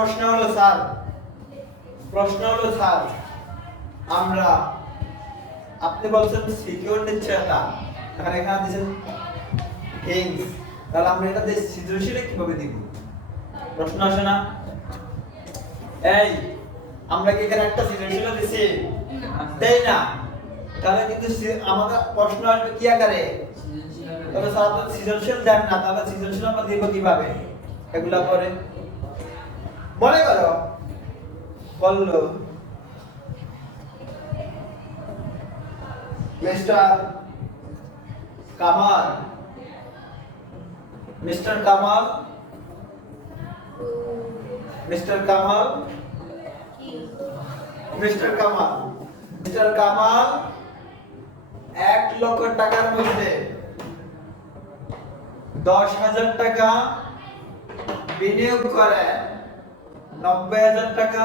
প্রশ্ন হলো স্যার আমরা আপনি বলছেন সিকিউর নিচ্ছে না, এখানে দিয়েছেন থিংস, তাহলে আমরা এটা দিয়ে সৃজনশীলে কিভাবে দিব? প্রশ্ন আসে না? এই আমরা কি এখানে একটা সৃজনশীল দিছি? দেই না, তাহলে কিন্তু আমাদের প্রশ্ন আসবে কি আকারে? তবে স্যার আপনি সৃজনশীল দেন না, তাহলে সৃজনশীল আমরা দিব কিভাবে? এগুলা করে মনে করো বললো মিস্টার কামাল এক লক্ষ টাকার মধ্যে 10,000 টাকা বিনিয়োগ করে 90,000 টাকা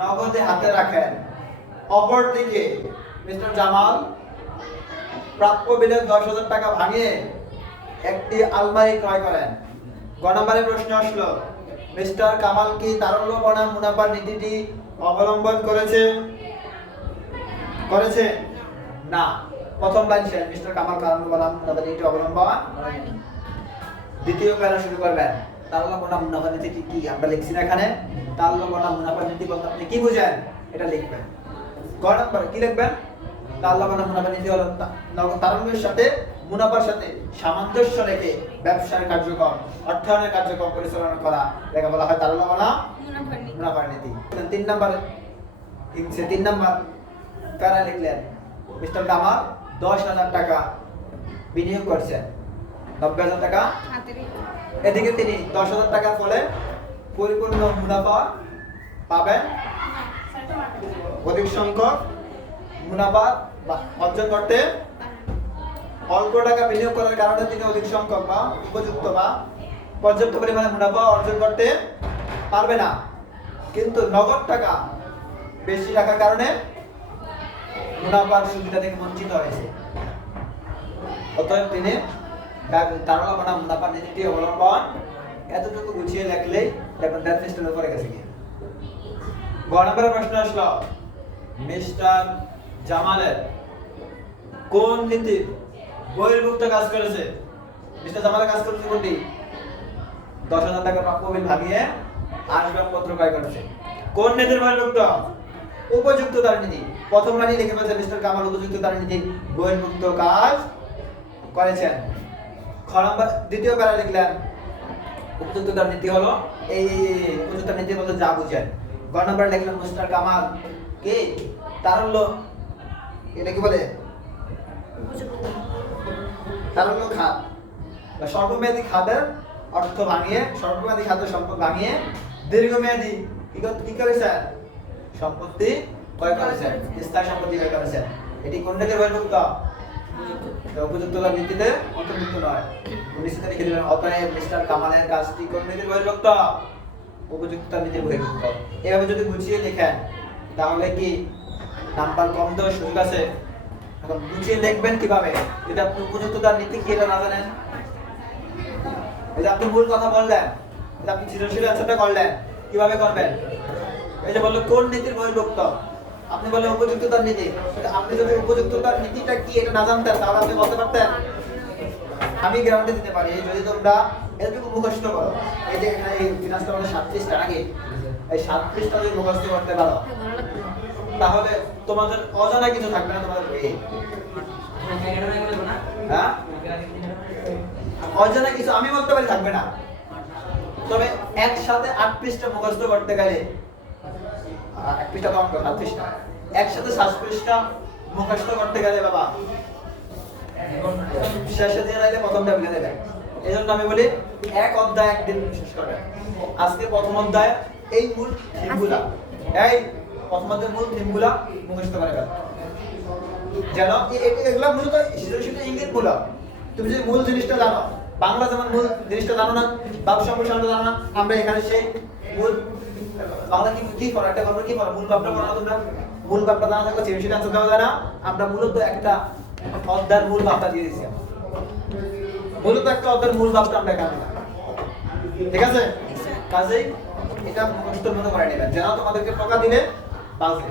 নগদে হাতে রাখেন। অপরদিকে মিস্টার জামাল প্রাপ্য বিলে 10,000 টাকা ভাঙিয়ে একটি আলমারি ক্রয় করেন। গ নম্বরের প্রশ্ন আসলো, মিস্টার কামাল কি তারল্য বনাম মুনাফার নীতিটি অবলম্বন করেছে? না। প্রথম লাইন শেষ। মিস্টার কামাল তারল্য বনাম মুনাফার নীতি অবলম্বন। দ্বিতীয় প্যারা শুরু করবেন। তারল্য বনাম মুনাফার নীতি কি আমরা লিখছি না এখানে? তারল্য বনাম মুনাফার নীতি বলতে আপনি কি বুঝেন এটা লিখবেন। গ নম্বর কি লিখবেন? তারল্য বনাম মুনাফার নীতি হলো তারল্যের সাথে মুনাফার সাথে সামঞ্জস্য রেখে ব্যবসার কার্যক্রম অর্থায়নের কার্যক্রম পরিচালনা করা, এটাকে বলা হয় তারল্য বনাম মুনাফার নীতি। 3 নাম্বার প্যারা লিখলেন, মিস্টার কামাল 10,000 টাকা বিনিয়োগ করছেন, 90,000 টাকা এদিকে তিনি 10,000 টাকার ফলে পরিপূর্ণ মুনাফা পাবেন। অধিক সংখ্যক মুনাফা অর্জন করতে অল্প টাকা বিনিয়োগ করার কারণে তিনি অধিক সংখ্যক বা উপযুক্ত বা পর্যাপ্ত পরিমাণে মুনাফা অর্জন করতে পারবে না, কিন্তু নগদ টাকা বেশি রাখার কারণে মুনাফার সুবিধা থেকে বঞ্চিত হয়েছে। অতএব তিনি তারল্য বনাম মুনাফার নীতিটি অবলম্বন। এতটুকু গুছিয়ে লিখলেই দেখবেন দ্যাট সিস্টেম উপরে গেছে কি। গ নম্বরের প্রশ্ন আসলো, মিস্টার জামালের কোন নীতি বহির্ভুক্ত কাজ করেছে? মিস্টার জামালের কাজ করেছে কোনটি? 10,000 টাকা প্রাপ্য বিল ভাঙিয়ে আসবাবপত্র ক্রয় করেছে। কোন নীতির বহির্ভুক্ত? উপযুক্ততার নীতি। প্রথম লাইনে লিখে ফেলেছে মিস্টার কামাল উপযুক্ততার নীতির বহির্ভুক্ত কাজ করেছেন। খ নম্বর দ্বিতীয় প্যারা লিখলেন, উপযুক্ততার নীতি হলো এই উপযুক্ততার নীতি বলতে যা বুঝেন। গ নম্বরে লিখলেন মিস্টার কামাল কে তারল্য, এটা কি বলে? তারল্য খাত বা স্বল্পমেয়াদী খাতের অর্থ ভাঙিয়ে, স্বল্পমেয়াদী খাতের সম্পদ ভাঙিয়ে দীর্ঘমেয়াদী কি করেছেন? সম্পত্তি ক্রয় করেছেন, স্থায়ী সম্পত্তি ক্রয় করেছেন। এটি কোন নীতির বহির্ভুক্ত? উপযুক্ততার নীতিতে অন্তর্ভুক্ত নয়। 19 লিখে দিলেন, অতএব মিস্টার কামালের কাজটি কোন নীতির বহির্ভুক্ত? উপযুক্ততার নীতির বহির্ভুক্ত। এভাবে যদি গুছিয়ে লেখেন তাহলে কি নাম্বার কম দেওয়ার সুযোগ আছে? এখন গুছিয়ে লিখবেন কিভাবে যদি আপনি উপযুক্ততার নীতি কি এটা না জানেন? এই যে আপনি ভুল কথা বললেন, এই যে আপনি সৃজনশীল অ্যান্সারটা করলেন, কিভাবে করবেন? এই যে বললো কোন নীতির বহির্ভুক্ত, আপনি বলেন উপযুক্ততার নীতি। আপনি যদি উপযুক্ততার নীতিটা কি এটা না জানতেন তাহলে আপনি বলতে পারতেন? আমি গ্যারান্টি দিতে পারি যদি তোমরা এতটুকু মুখস্থ করো, এই যে এখানে এই ফিনান্স তোমাদের 7 পৃষ্ঠা নাকি, এই 7 পৃষ্ঠা যদি মুখস্থ করতে পারো তাহলে তোমাদের অজানা কিছু থাকবে না তোমাদের বইয়ে। হ্যাঁ, অজানা কিছু আমি বলতে পারি থাকবে না। তবে একসাথে 8 পৃষ্ঠা মুখস্থ করতে গেলে, 1 পৃষ্ঠা কম করো, 7 পৃষ্ঠা, একসাথে 7 পৃষ্ঠা মুখস্থ করতে গেলে বাবা শেষে দিয়ে যাইলে প্রথমটা ভুলে যাবে। এই জন্য আমি বলি এক অধ্যায় একদিন শেষ করবে। আজকে প্রথম অধ্যায় এই মূল থিমগুলা, এই প্রথম অধ্যায়ের মূল থিমগুলা মুখস্থ করে ফেলো। যেন এগুলা মূলত সৃজনশীল ইঙ্গিত মূলক। তুমি যদি মূল জিনিসটা জানো, বাংলা যেমন মূল জিনিসটা জানো না, বাক্য সম্প্রসারণটা জানো না, আমরা এখানে সেই মূল বাংলা কি পড়া, একটা গল্প কি পড়া, মূল ভাবটা পড়া তোমরা। মূল ভাবটা জানা থাকলে সৃজনশীল অ্যান্সার দেওয়া যায় না। আমরা মূলত একটা অধ্যায়ের মূল ভাবটা দিয়ে দিয়েছি, মূলত একটা অধ্যায়ের মূল ভাবটা আমরা এখানে, ঠিক আছে? কাজেই এটা মুখস্থের মতো করে নেবেন, যেন তোমাদেরকে টোকা দিলে বাজে।